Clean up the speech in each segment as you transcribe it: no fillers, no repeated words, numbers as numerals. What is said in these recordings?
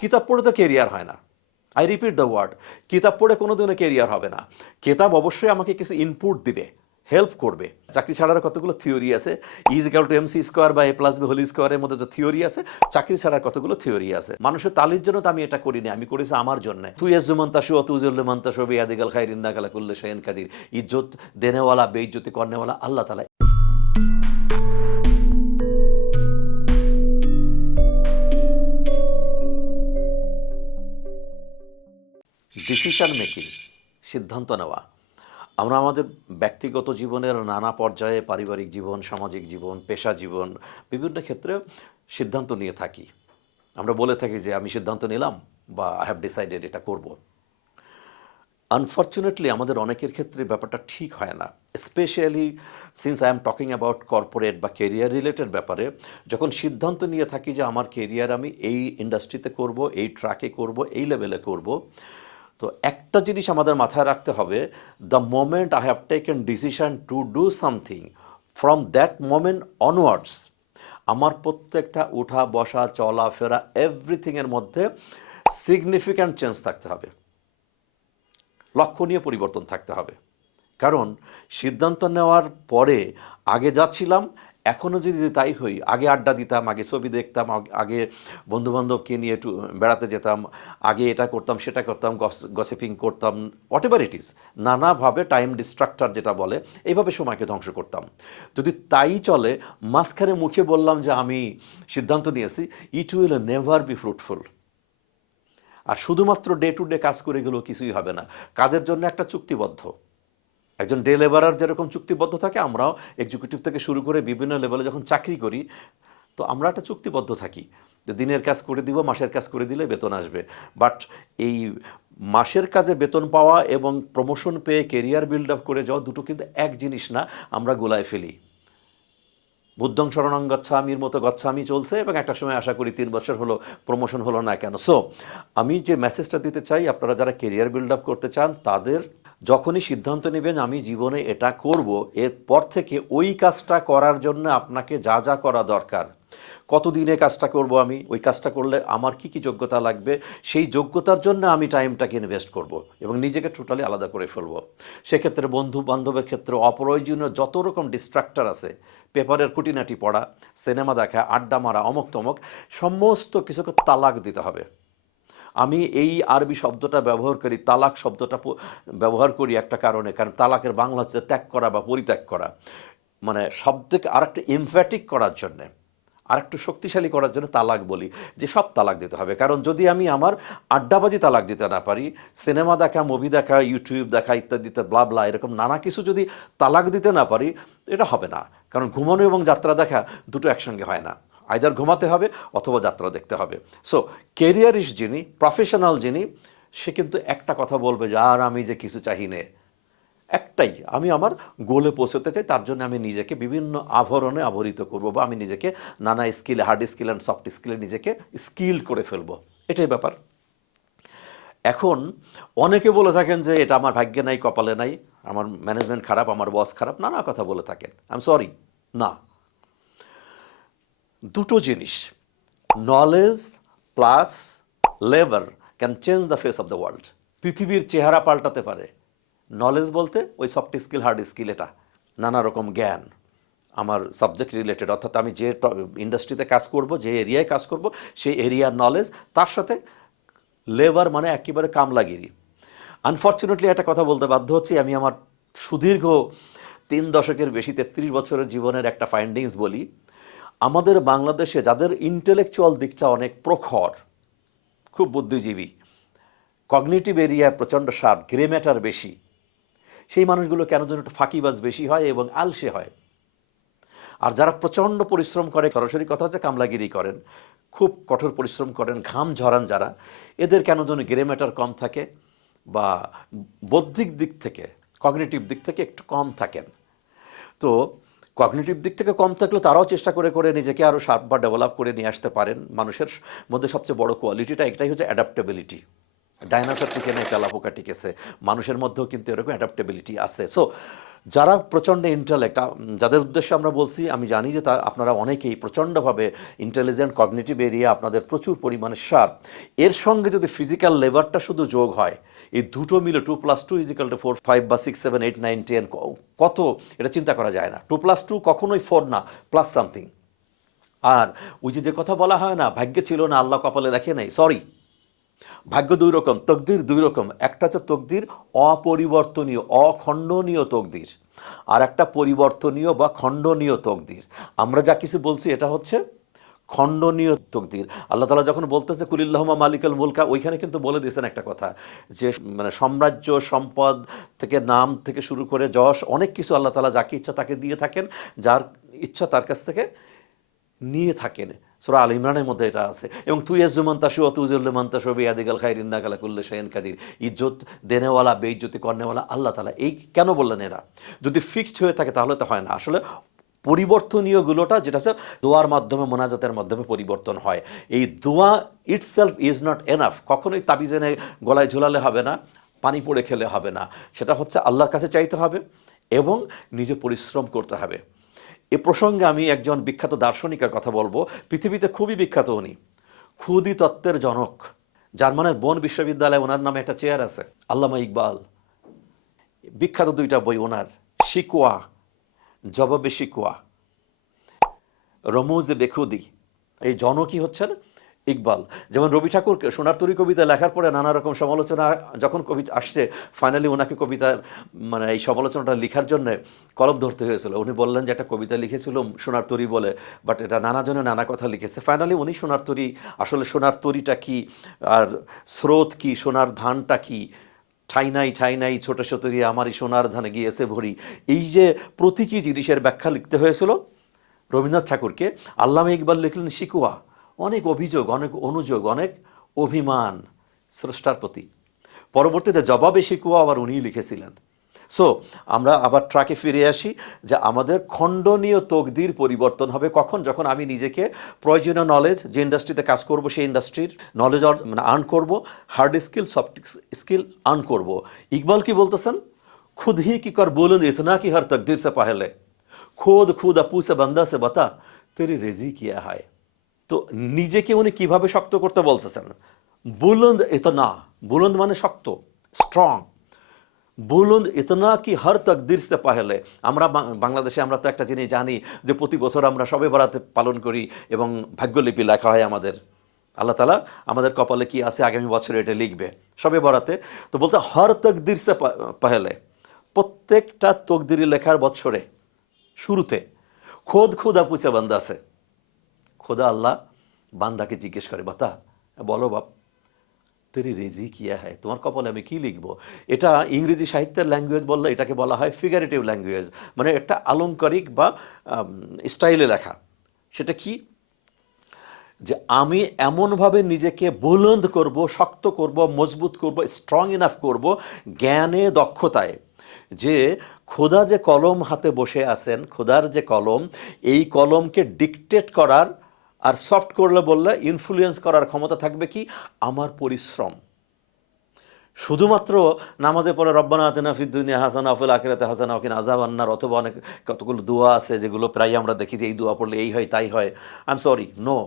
কিতাব পড়ে তো কেরিয়ার হয় না। আই রিপিট দ্য ওয়ার্ড, কিতাব পড়ে কোনোদিনও কেরিয়ার হবে না। কিতাব অবশ্যই আমাকে কিছু ইনপুট দিবে, হেল্প করবে। চাকরি ছাড়ার কতগুলো থিওরি আছে, is equal to MC square বা এ প্লাস বি হোল স্কোয়ারের মধ্যে যে থিওরি আছে, চাকরি ছাড়ার কতগুলো থিওরি আছে। মানুষের তালির জন্য তো আমি এটা করিনি, আমি করেছি আমার জন্য। তুই এস জুমন্তাসু অতুজুল্লমন্তাসু বিয়াদিগাল খাইরিন্না কালা কুল্লে শাইন কাদির। ইজ্জত দেনেওয়ালা বেইজ্জতি করনেওয়ালা আল্লাহ তাআলা। ডিসিশন মেকিং, সিদ্ধান্ত নেওয়া। আমরা আমাদের ব্যক্তিগত জীবনের নানা পর্যায়ে, পারিবারিক জীবন, সামাজিক জীবন, পেশা জীবন, বিভিন্ন ক্ষেত্রে সিদ্ধান্ত নিয়ে থাকি। আমরা বলে থাকি যে আমি সিদ্ধান্ত নিলাম বা আই হ্যাভ ডিসাইডেড এটা করব। আনফর্চুনেটলি আমাদের অনেকের ক্ষেত্রে ব্যাপারটা ঠিক হয় না, specially since I am talking about corporate বা কেরিয়ার রিলেটেড ব্যাপারে। যখন সিদ্ধান্ত নিয়ে থাকি যে আমার কেরিয়ার আমি এই ইন্ডাস্ট্রিতে করব, এই ট্র্যাকে করব, এই লেভেলে করব, তো একটা জিনিস আমাদের মাথায় রাখতে হবে, the moment I have taken decision to do something, from that moment onwards আমার প্রত্যেকটা উঠা বসা চলাফেরা এভরিথিংয়ের মধ্যে সিগনিফিক্যান্ট চেঞ্জ থাকতে হবে, লক্ষণীয় পরিবর্তন থাকতে হবে। কারণ সিদ্ধান্ত নেওয়ার পরে আগে যাচ্ছিলাম, এখনও যদি তাই হই, আগে আড্ডা দিতাম, আগে ছবি দেখতাম, আগে বন্ধুবান্ধবকে নিয়ে একটু বেড়াতে যেতাম, আগে এটা করতাম সেটা করতাম, গসিপিং করতাম, হোয়াট এভার ইট ইজ, নানাভাবে টাইম ডিস্ট্রাক্টার যেটা বলে, এইভাবে সময়কে ধ্বংস করতাম। যদি তাই চলে, মাঝখানে মুখে বললাম যে আমি সিদ্ধান্ত নিয়েছি, it will never be fruitful. আর শুধুমাত্র ডে টু ডে কাজ করে গেলেও কিছুই হবে না। কাজের জন্য একটা চুক্তিবদ্ধ, একজন ডে লেবারার যেরকম চুক্তিবদ্ধ থাকে, আমরাও এক্সিকিউটিভ থেকে শুরু করে বিভিন্ন লেভেলে যখন চাকরি করি, তো আমরা একটা চুক্তিবদ্ধ থাকি যে দিনের কাজ করে দিব, মাসের কাজ করে দিলে বেতন আসবে। বাট এই মাসের কাজে বেতন পাওয়া এবং প্রমোশন পেয়ে কেরিয়ার বিল্ড আপ করে যাওয়া দুটো কিন্তু এক জিনিস না, আমরা গোলায় ফেলি। বুদ্ধং শরণং গচ্ছামির মতো গচ্ছামি চলছে এবং একটা সময় আশা করি 3 বছর হলো প্রমোশন হলো না কেন। সো আমি যে মেসেজটা দিতে চাই, আপনারা যারা কেরিয়ার বিল্ড আপ করতে চান, তাদের যখনই সিদ্ধান্ত নেবেন আমি জীবনে এটা করব, এরপর থেকে ওই কাজটা করার জন্য আপনাকে যা যা করা দরকার, কতদিনে কাজটা করব, আমি ওই কাজটা করলে আমার কি কি যোগ্যতা লাগবে, সেই যোগ্যতার জন্য আমি টাইমটাকে ইনভেস্ট করব এবং নিজেকে টোটালি আলাদা করে ফেলব। সেক্ষেত্রে বন্ধু বান্ধবের ক্ষেত্রে অপ্রয়োজনীয় যত রকম ডিস্ট্রাক্টর আছে, পেপারের খুঁটিনাটি পড়া, সিনেমা দেখা, আড্ডা মারা, অমক তমক, সমস্ত কিছুকে তালাক দিতে হবে। আমি এই আরবি শব্দটা ব্যবহার করি, তালাক শব্দটা ব্যবহার করি একটা কারণে, কারণ তালাকের বাংলা হচ্ছে ত্যাগ করা বা পরিত্যাগ করা, মানে শব্দকে আর একটা এমফ্যাটিক করার জন্যে, আর একটু শক্তিশালী করার জন্য তালাক বলি, যে সব তালাক দিতে হবে। কারণ যদি আমি আমার আড্ডাবাজি তালাক দিতে না পারি, সিনেমা দেখা, মুভি দেখা, ইউটিউব দেখা ইত্যাদিতে ব্লা ব্লা এরকম নানা কিছু যদি তালাক দিতে না পারি, এটা হবে না। কারণ ঘুমানো এবং যাত্রা দেখা দুটো একসঙ্গে হয় না, আইদার ঘুমাতে হবে অথবা যাত্রা দেখতে হবে। সো কেরিয়ারিস্ট যিনি, প্রফেশনাল যিনি, সে কিন্তু একটা কথা বলবে যে আর আমি যে কিছু চাহি নে, একটাই, আমি আমার গোলে পৌঁছতে চাই, তার জন্য আমি নিজেকে বিভিন্ন আভরণে আবরিত করব, বা আমি নিজেকে নানা স্কিলে, হার্ড স্কিল অ্যান্ড সফট স্কিলে নিজেকে স্কিল্ড করে ফেলবো, এটাই ব্যাপার। এখন অনেকে বলে থাকেন যে এটা আমার ভাগ্যে নাই, কপালে নাই, আমার ম্যানেজমেন্ট খারাপ, আমার বস খারাপ, নানা কথা বলে থাকেন। আই এম সরি, না। দুটো জিনিস, knowledge plus labour can change the face of the world. পৃথিবীর চেহারা পাল্টাতে পারে। নলেজ বলতে ওই সফট স্কিল, হার্ড স্কিল, এটা নানা রকম জ্ঞান আমার সাবজেক্ট রিলেটেড, অর্থাৎ আমি যে ইন্ডাস্ট্রিতে কাজ করব, যে এরিয়ায় কাজ করব, সেই এরিয়ার নলেজ, তার সাথে লেবার মানে একেবারে কামলাগিরি। আনফর্চুনেটলি একটা কথা বলতে বাধ্য হচ্ছি, আমি আমার সুদীর্ঘ 3 দশকের বেশি, 33 বছরের জীবনের একটা ফাইন্ডিংস বলি। আমাদের বাংলাদেশে যাদের ইন্টেলেকচুয়াল দিকটা অনেক প্রখর, খুব বুদ্ধিজীবী, কগনিটিভ এরিয়ায় প্রচণ্ড শার্প, গ্রে ম্যাটার বেশি, সেই মানুষগুলো কেন যেন একটু ফাঁকিবাজ বেশি হয় এবং আলসে হয়। আর যারা প্রচণ্ড পরিশ্রম করে, সরাসরি কথা হচ্ছে কামলাগিরি করেন, খুব কঠোর পরিশ্রম করেন, ঘাম ঝরান যারা, এদের কেন যেন গ্রে ম্যাটার কম থাকে বা বৌদ্ধিক দিক থেকে, কগনিটিভ দিক থেকে একটু কম থাকেন। তো কগনিটিভ দিক থেকে কম থাকলেও তারাও চেষ্টা করে করে নিজেকে আরও শার্প বা ডেভেলপ করে নিয়ে আসতে পারেন। মানুষের মধ্যে সবচেয়ে বড় কোয়ালিটিটা একটাই হচ্ছে অ্যাডাপ্টেবিলিটি। ডাইনোসর টিকে নেই, তেলাপোকা টিকেছে, মানুষের মধ্যেও কিন্তু এরকম অ্যাডাপ্টেবিলিটি আছে। সো যারা প্রচণ্ড ইন্টেলেক্ট, যাদের উদ্দেশ্যে আমরা বলছি, আমি জানি যে আপনারা অনেকেই প্রচণ্ডভাবে ইন্টেলিজেন্ট, কগনিটিভ এরিয়া আপনাদের প্রচুর পরিমাণে শার্প। এর সঙ্গে যদি ফিজিক্যাল লেবারটা শুধু যোগ হয়, এই দুটো মিলে 2+2 = 4, 5 বা 6, 7, 8, 9, 10 কত, এটা চিন্তা করা যায় না। 2+2 কখনোই 4 না, প্লাস সামথিং। আর ওই যে কথা বলা হয় না, ভাগ্যে ছিল না আল্লাহ কপালে লেখে নাই, সরি, ভাগ্য দুই রকম, তকদির দুই রকম। একটা হচ্ছে তকদির অপরিবর্তনীয়, অখণ্ডনীয় তকদির, আর একটা পরিবর্তনীয় বা খণ্ডনীয় তকদির। আমরা যা কিছু বলছি এটা হচ্ছে খণ্ডনীয় তকদির। আল্লাহ তাআলা যখন বলতেছে কুলিল্লাহুম্মা মালিকাল মুলকা, ওইখানে কিন্তু বলে দিয়েছেন একটা কথা, যে মানে সাম্রাজ্য, সম্পদ থেকে, নাম থেকে শুরু করে যশ, অনেক কিছু আল্লাহ তাআলা যাকে ইচ্ছা তাকে দিয়ে থাকেন, যার ইচ্ছা তার কাছ থেকে নিয়ে থাকেন। সূরা আল ইমরানের মধ্যে এটা আছে। এবং তুই এজুমান তাশু ও তুযিল্লু মান তাশু বিয়াদিকাল খাইর ইন্নাকা আলা কুল্লি শাইইন কাদির। ইজ্জত দেনেওয়ালা, বেইজ্জতি করনেওয়ালা আল্লাহ তাআলা। এই কেন বললেন এরা? যদি ফিক্সড হয়ে থাকে তাহলে তো হয় না। আসলে পরিবর্তনীয়গুলোটা যেটা হচ্ছে দোয়ার মাধ্যমে, মোনাজাতের মাধ্যমে পরিবর্তন হয়। এই দোয়া ইটসেলফ ইজ নট এনাফ। কখনোই তাবিজ এনে গলায় ঝুলালে হবে না, পানি পড়ে খেলে হবে না। সেটা হচ্ছে আল্লাহর কাছে চাইতে হবে এবং নিজে পরিশ্রম করতে হবে। এ প্রসঙ্গে আমি একজন বিখ্যাত দার্শনিকের কথা বলবো, পৃথিবীতে খুবই বিখ্যাত উনি, ক্ষুদি তত্ত্বের জনক, জার্মানের বোন বিশ্ববিদ্যালয়ে ওনার নামে একটা চেয়ার আছে, আল্লামা ইকবাল। বিখ্যাত দুইটা বই ওনার, শিকোয়া, জবাবে শিকোয়া, রমুজ বেখুদি। এই জনকই হচ্ছেন ইকবাল। যেমন রবি ঠাকুর সোনার তরী কবিতা লেখার পরে নানা রকম সমালোচনা যখন কবিতা আসছে, ফাইনালি ওনাকে কবিতার মানে এই সমালোচনাটা লেখার জন্য কলম ধরতে হয়েছিল। উনি বললেন যে একটা কবিতা লিখেছিল সোনার তরী বলে, বাট এটা নানাজনে নানা কথা লিখেছে। ফাইনালি উনি সোনার তরী, আসলে সোনার তরীটা কি, আর স্রোত কি, সোনার ধানটা কি, ঠাই নাই ঠাই নাই ছোট সতরি আমারই সোনার ধানে গিয়েছে ভরি, এই যে প্রতীকী জিনিসের ব্যাখ্যা লিখতে হয়েছিল রবীন্দ্রনাথ ঠাকুরকে, আল্লামা ইকবাল লিখলেন শিকুয়া। অনেক অভিযোগ, অনেক অনুযোগ, অনেক অভিমান স্রষ্টার প্রতি। পরবর্তীতে জবাবে শিকুয়া আবার উনিই লিখেছিলেন। সো আমরা আবার ট্র্যাকে ফিরে আসি, যে আমাদের খণ্ডনীয় তকদির পরিবর্তন হবে কখন? যখন আমি নিজেকে প্রয়োজনীয় নলেজ, যে ইন্ডাস্ট্রিতে কাজ করব সেই ইন্ডাস্ট্রির নলেজ মানে আর্ন করব, hard skill, soft skill earn করব। ইকবাল কি বলতেছেন? খুদ হি কি কর বুলন্দ ইতনা কি হর তকদির সে পহলে, খোদ খুদ আপু সে বান্দা সে বাতা তেরি রেজি কিয়া হয়। তো নিজেকে উনি কিভাবে শক্ত করতে বলতেছেন? বুলন্দ ইতনা, বুলন্দ মানে শক্ত, স্ট্রং। বুলন্দ ইতনা কি হর তকদির সে পহলে। আমরা বাংলাদেশে আমরা তো একটা জিনিস জানি, যে প্রতি বছর আমরা সবে বরাতে পালন করি এবং ভাগ্যলিপি লেখা হয় আমাদের। আল্লাহ তাআলা আমাদের কপালে কি আছে আগামী বছরে এটা লিখবে সবে বরাতে। তো বলতে হর তকদির সে পহলে, প্রত্যেকটা তকদিরি লেখার বৎসরে শুরুতে খোদ খুদা পুছে বান্দা আছে, খোদা আল্লাহ বান্দাকে জিজ্ঞেস করে, বাতা বলো বাপ, তেরি রেজি কিয়া হয়, তোমার কপালে আমি কি লিখবো? এটা ইংরেজি সাহিত্যের ল্যাঙ্গুয়েজ বললে এটাকে বলা হয় ফিগারেটিভ ল্যাঙ্গুয়েজ, মানে একটা আলংকারিক বা স্টাইলে লেখা। সেটা কি? যে আমি এমনভাবে নিজেকে বুলন্দ করব, শক্ত করব, মজবুত করব, স্ট্রং ইনাফ করব জ্ঞানে, দক্ষতায়, যে খোদা যে কলম হাতে বসে আছেন, খোদার যে কলম, এই কলমকে ডিকটেট করার আর সফট করলে বললে ইনফ্লুয়েন্স করার ক্ষমতা থাকবে কি? আমার পরিশ্রম। শুধুমাত্র নামাজে পড়ে রব্বানা আতিনা ফিদ দুনিয়া হাসানা ওয়া ফিল আখিরাতি হাসানা ওয়া কিনা আযাবান নার, অথবা অনেক কতগুলো দোয়া আছে যেগুলো প্রায় আমরা দেখি যে এই দোয়া পড়লে এই হয় তাই হয়। I am sorry, no.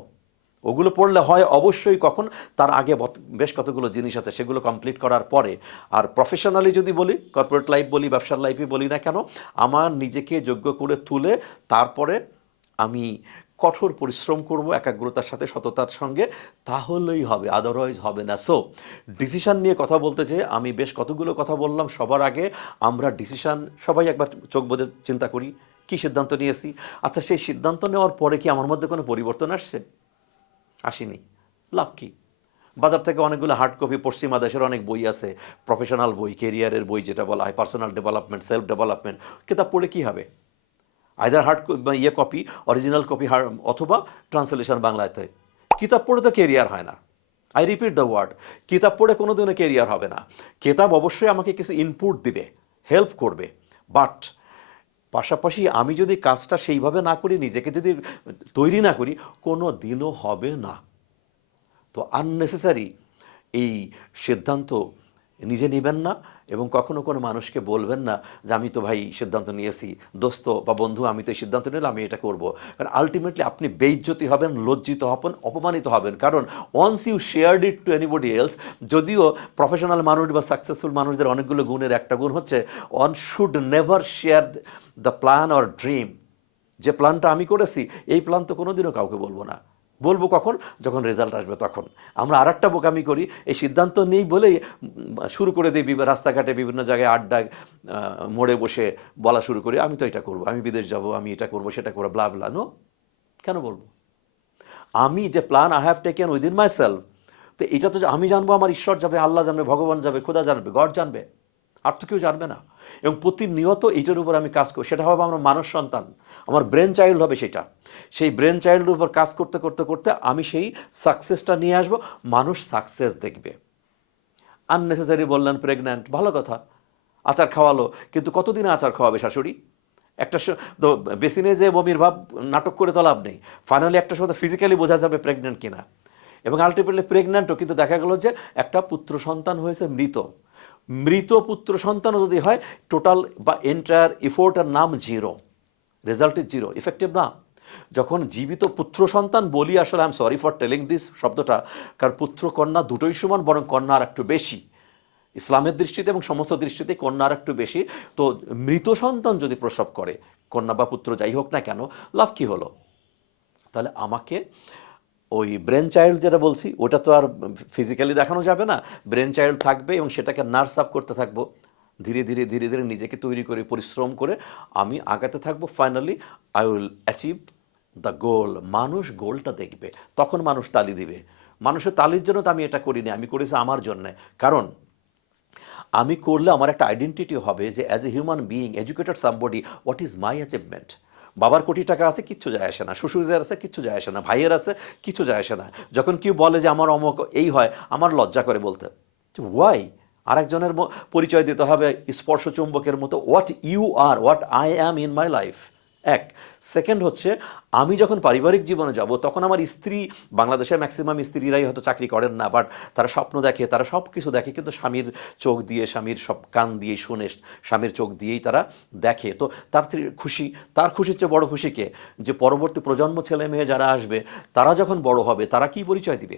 ওগুলো পড়লে হয় অবশ্যই, কখন? তার আগে বেশ কতগুলো জিনিস আছে, সেগুলো কমপ্লিট করার পরে। আর প্রফেশনালি যদি বলি, কর্পোরেট লাইফ বলি, ব্যবসার লাইফে বলি না কেন, আমার নিজেকে যোগ্য করে তুলে তারপরে আমি কঠোর পরিশ্রম করব একাগ্রতার সাথে, সততার সঙ্গে, তাহলেই হবে, আদারওয়াইজ হবে না। সো ডিসিশন নিয়ে কথা বলতে চেয়ে আমি বেশ কতগুলো কথা বললাম। সবার আগে আমরা ডিসিশন সবাই একবার চোখ বুজে চিন্তা করি, কি সিদ্ধান্ত নিয়েছি। আচ্ছা, সেই সিদ্ধান্ত নেওয়ার পরে কি আমার মধ্যে কোনো পরিবর্তন আসছে? আসেনি। লাভ কি? বাজার থেকে অনেকগুলো হার্ড কপি, পশ্চিমা দেশের অনেক বই আছে, প্রফেশনাল বই, কেরিয়ারের বই, যেটা বলা হয় পার্সোনাল ডেভেলপমেন্ট, সেলফ ডেভেলপমেন্ট। কিতাব পড়ে কী হবে? Either hard copy, original copy, অথবা ট্রান্সলেশন বাংলাতে। কিতাব পড়ে তো কেরিয়ার হয় না। আই রিপিট দ্য ওয়ার্ড, কিতাব পড়ে কোনো দিনও কেরিয়ার হবে না। কিতাব অবশ্যই আমাকে কিছু ইনপুট দিবে, হেল্প করবে, বাট পাশাপাশি আমি যদি কাজটা সেইভাবে না করি, নিজেকে যদি তৈরি না করি, কোনো দিনও হবে না। তো আননেসেসারি এই সিদ্ধান্ত, নিজে নেবেন না এবং কখনো কোনো মানুষকে বলবেন না যে আমি তো ভাই সিদ্ধান্ত নিয়েছি, দোস্ত বা বন্ধু আমি তো এই সিদ্ধান্ত নিলাম, আমি এটা করব। কারণ আলটিমেটলি আপনি বেইজ্জতি হবেন, লজ্জিত হবেন, অপমানিত হবেন। কারণ once you shared it to anybody else, যদিও প্রফেশনাল মানুষ বা সাকসেসফুল মানুষদের অনেকগুলো গুণের একটা গুণ হচ্ছে one should never share the plan or dream. যে প্ল্যানটা আমি করেছি এই প্ল্যান তো কোনোদিনও কাউকে বলবো না। বলবো কখন? যখন রেজাল্ট আসবে তখন। আমরা আর একটা বোকামি করি, এই সিদ্ধান্ত নেই বলেই শুরু করে দিই রাস্তাঘাটে বিভিন্ন জায়গায় আড্ডা, মোড়ে বসে বলা শুরু করি আমি তো এটা করবো, আমি বিদেশ যাব, আমি এটা করবো, সেটা করবো, ব্লা ব্লা। নো, কেন বলবো? আমি যে plan I have taken within my self, তো এটা তো আমি জানবো, আমার ঈশ্বর যাবে, আল্লাহ জানবে, ভগবান যাবে, খোদা জানবে, গড জানবে, আর তো কেউ জানবে না। এবং প্রতিনিয়ত এইটার উপর আমি কাজ করি, সেটা হবে আমার মানস সন্তান, আমার ব্রেন চাইল্ড হবে সেটা। সেই ব্রেন চাইল্ডের উপর কাজ করতে করতে করতে আমি সেই সাকসেসটা নিয়ে আসবো, মানুষ সাকসেস দেখবে। আননেসেসারি বললেন প্রেগন্যান্ট, ভালো কথা, আচার খাওয়ালো, কিন্তু কতদিন আচার খাওয়াবে শাশুড়ি? একটা তো বেসিনে যে বমির ভাব নাটক করে তো লাভ নেই, ফাইনালি একটা সময় ফিজিক্যালি বোঝা যাবে প্রেগন্যান্ট কিনা। এবং আলটিমেটলি প্রেগন্যান্টও, কিন্তু দেখা গেল যে একটা পুত্র সন্তান হয়েছে মৃত। মৃত পুত্র সন্তানও যদি হয়, টোটাল বা এন্টায়ার এফোর্টের নাম zero, result is zero, effective না। যখন জীবিত পুত্র সন্তান বলি, আসলে I am sorry for telling this শব্দটা, কারণ পুত্র কন্যা দুটোই সমান, বরং কন্যা আর একটু বেশি ইসলামের দৃষ্টিতে এবং সমস্ত দৃষ্টিতে কন্যা আর একটু বেশি। তো মৃত সন্তান যদি প্রসব করে, কন্যা বা পুত্র যাই হোক না কেন, লাভ কি হলো? তাহলে আমাকে ওই ব্রেন চাইল্ড যেটা বলছি ওটা তো আর ফিজিক্যালি দেখানো যাবে না, ব্রেন চাইল্ড থাকবে এবং সেটাকে নার্স আপ করতে থাকবো, ধীরে ধীরে ধীরে ধীরে নিজেকে তৈরি করে পরিশ্রম করে আমি আগাতে থাকবো। Finally I will achieve the গোল। মানুষ গোলটা দেখবে, তখন মানুষ তালি দিবে। মানুষের তালির জন্য তো আমি এটা করিনি, আমি করেছি আমার জন্যে। কারণ আমি করলে আমার একটা আইডেন্টিটি হবে যে as a human being educated somebody, what is my achievement. বাবার কোটি টাকা আছে, কিচ্ছু যায় আসে না, শ্বশুরের আছে, কিচ্ছু যায় আসে না, ভাইয়ের আছে, কিছু যায় আসে না। যখন কেউ বলে যে আমার অমক এই হয়, আমার লজ্জা করে বলতে, ওয়াই? আরেকজনের পরিচয় দিতে হবে স্পর্শ চুম্বকের মতো, what you are, what I am in my life. এক। সেকেন্ড হচ্ছে, আমি যখন পারিবারিক জীবনে যাব তখন আমার স্ত্রী, বাংলাদেশের ম্যাক্সিমাম স্ত্রীরাই হয়তো চাকরি করেন না, বাট তারা স্বপ্ন দেখে, তারা সব কিছু দেখে, কিন্তু স্বামীর চোখ দিয়ে, স্বামীর সব কান দিয়ে শুনে, স্বামীর চোখ দিয়েই তারা দেখে। তো তার খুশি, তার খুশির চেয়ে বড় খুশিকে যে পরবর্তী প্রজন্ম ছেলে মেয়ে যারা আসবে তারা যখন বড় হবে তারা কি পরিচয় দিবে?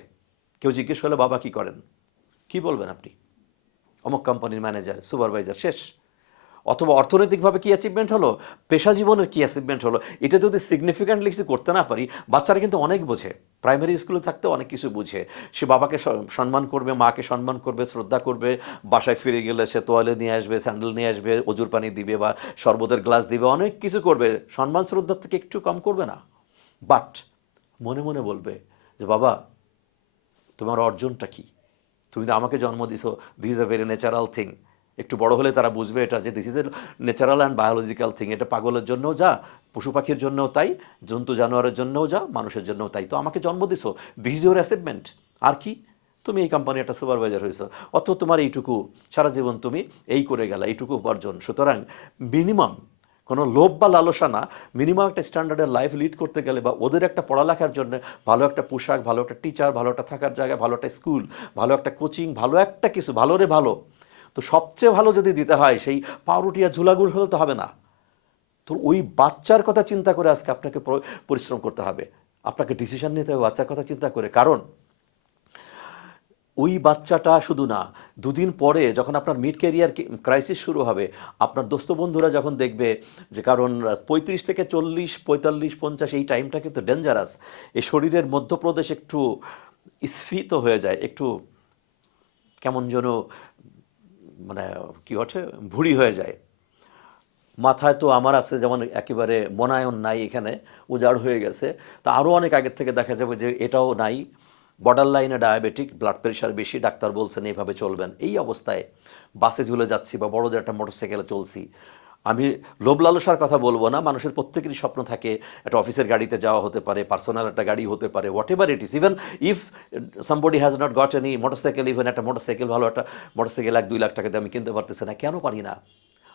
কেউ জিজ্ঞেস করলে বাবা কি করেন, কি বলবেন আপনি? অমুক কোম্পানির ম্যানেজার, সুপারভাইজার, শেষ। অথবা অর্থনৈতিকভাবে কি অ্যাচিভমেন্ট হলো, পেশা জীবনের কি অ্যাচিভমেন্ট হলো, এটা যদি সিগনিফিক্যান্টলি কিছু করতে না পারি। বাচ্চারা কিন্তু অনেক বোঝে, প্রাইমারি স্কুলে থাকতে অনেক কিছু বুঝে। সে বাবাকে সম্মান করবে, মাকে সম্মান করবে, শ্রদ্ধা করবে, বাসায় ফিরে গেলে সে তোয়ালে নিয়ে আসবে, স্যান্ডেল নিয়ে আসবে, অজুর পানি দিবে বা শরবতের গ্লাস দিবে, অনেক কিছু করবে, সম্মান শ্রদ্ধার থেকে একটু কম করবে না। বাট মনে মনে বলবে যে বাবা তোমার অর্জনটা কি, তুমি তো আমাকে জন্ম দিছো, this is a very natural thing. একটু বড় হলে তারা বুঝবে এটা, যে this is a natural and biological thing. এটা পাগলের জন্যও যা, পশু পাখির জন্যও তাই, জন্তু জানোয়ারের জন্যও যা, মানুষের জন্যও তাই। তো আমাকে জন্ম দিছো, দিস ইজ ইউর অ্যাচিভমেন্ট। আর কি? তুমি এই কোম্পানি একটা সুপারভাইজার হয়েছো, অত তোমার এইটুকু, সারা জীবন তুমি এই করে গেলা, এইটুকু উপার্জন। সুতরাং মিনিমাম কোনো লোভ বা লালসা না, মিনিমাম একটা স্ট্যান্ডার্ডের লাইফ লিড করতে গেলে বা ওদের একটা পড়ালেখার জন্য ভালো একটা পোশাক, ভালো একটা টিচার, ভালো একটা থাকার জায়গা, ভালো একটা স্কুল, ভালো একটা কোচিং, ভালো একটা কিছু, ভালো রে ভালো, তো সবচেয়ে ভালো যদি দিতে হয় সেই পাউরুটি আর ঝুলাগুড় হলে তো হবে না। তো ওই বাচ্চার কথা চিন্তা করে আজকে আপনাকে পরিশ্রম করতে হবে, আপনাকে ডিসিশন নিতে হবে বাচ্চার কথা চিন্তা করে। কারণ ওই বাচ্চাটা শুধু না, দুদিন পরে যখন আপনার মিড ক্যারিয়ার ক্রাইসিস শুরু হবে, আপনার দোস্ত বন্ধুরা যখন দেখবে যে, কারণ 35 থেকে 40, 45, 50 এই টাইমটা কিন্তু ডেঞ্জারাস। এই শরীরের মধ্যপ্রদেশ একটু স্ফীত হয়ে যায়, একটু কেমন যেন, মানে কি ওঠে, ভুঁড়ি হয়ে যায়। মাথায় তো আমার আছে যেমন একেবারে মনায়ন নাই, এখানে উজাড় হয়ে গেছে। তা আরও অনেক আগের থেকে দেখা যাবে যে এটাও নাই, বর্ডার লাইনে ডায়াবেটিক, ব্লাড প্রেশার বেশি, ডাক্তার বলছেন এইভাবে চলবেন। এই অবস্থায় বাসে ঝুলে যাচ্ছি বা বড়দের একটা মোটরসাইকেলে চলছি। আমি লোভ লালসার কথা বলবো না, মানুষের প্রত্যেকেরই স্বপ্ন থাকে, একটা অফিসের গাড়িতে যাওয়া হতে পারে, পার্সোনাল একটা গাড়ি হতে পারে, what ever it is. Even if somebody has not goat any motorcycle, even একটা মোটরসাইকেল, ভালো একটা মোটরসাইকেল 1-2 লাখ টাকা দিয়ে আমি কিনতে পারতেছি না, কেন পারি না?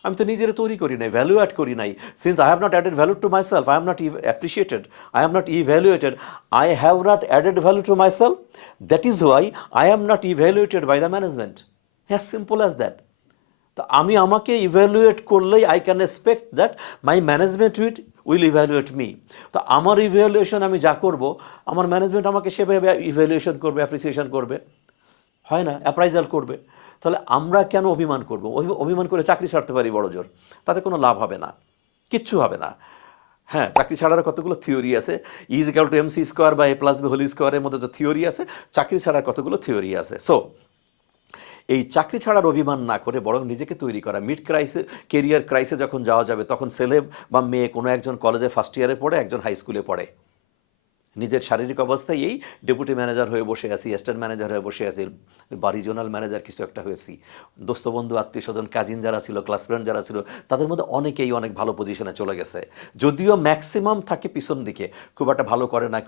আমি তো নিজের তৈরি করি নাই, ভ্যালু অ্যাড করি নাই। Since I have not added value to myself, I am not appreciated, I am not evaluated, I have not added value to myself, that is why I am not evaluated by the management. হ্যাঁ, simple as that. তো আমি আমাকে evaluate করলেই I can expect that my management will evaluate me. তো আমার evaluation আমি যা করব, আমার ম্যানেজমেন্ট আমাকে সেভাবে ইভ্যালুয়েশন করবে, অ্যাপ্রিসিয়েশন করবে, হয় না, অ্যাপ্রাইজাল করবে। তাহলে আমরা কেন অভিমান করব? অভিমান করে চাকরি ছাড়তে পারি বড় জোর, তাতে কোনো লাভ হবে না, কিচ্ছু হবে না। হ্যাঁ, চাকরি ছাড়ার কতগুলো থিওরি আছে, is equal to MC square বা এ প্লাস বি হোল স্কোয়ারের মধ্যে যে থিওরি আছে, চাকরি ছাড়ার কতগুলো থিওরি আছে। সো এই চাকরি ছাড়ার অভিমান না করে বরং নিজেকে তৈরি করা, মিড ক্রাইসে, কেরিয়ার ক্রাইসে যখন যাওয়া যাবে, তখন ছেলে বা মেয়ে কোনো একজন কলেজে ফার্স্ট ইয়ারে পড়ে, একজন হাই স্কুলে পড়ে, নিজের শারীরিক অবস্থায় এই ডেপুটি ম্যানেজার হয়ে বসে আছি, অ্যাসিস্ট্যান্ট ম্যানেজার হয়ে বসে আছি, বা রিজনাল ম্যানেজার কিছু একটা হয়েছি, দোস্ত বন্ধু আত্মীয় স্বজন কাজিন যারা ছিল, ক্লাস ফ্রেন্ড যারা ছিল, তাদের মধ্যে অনেকেই অনেক ভালো পজিশনে চলে গেছে, যদিও ম্যাক্সিমাম থাকে পিছন দিকে, খুব একটা ভালো করে না।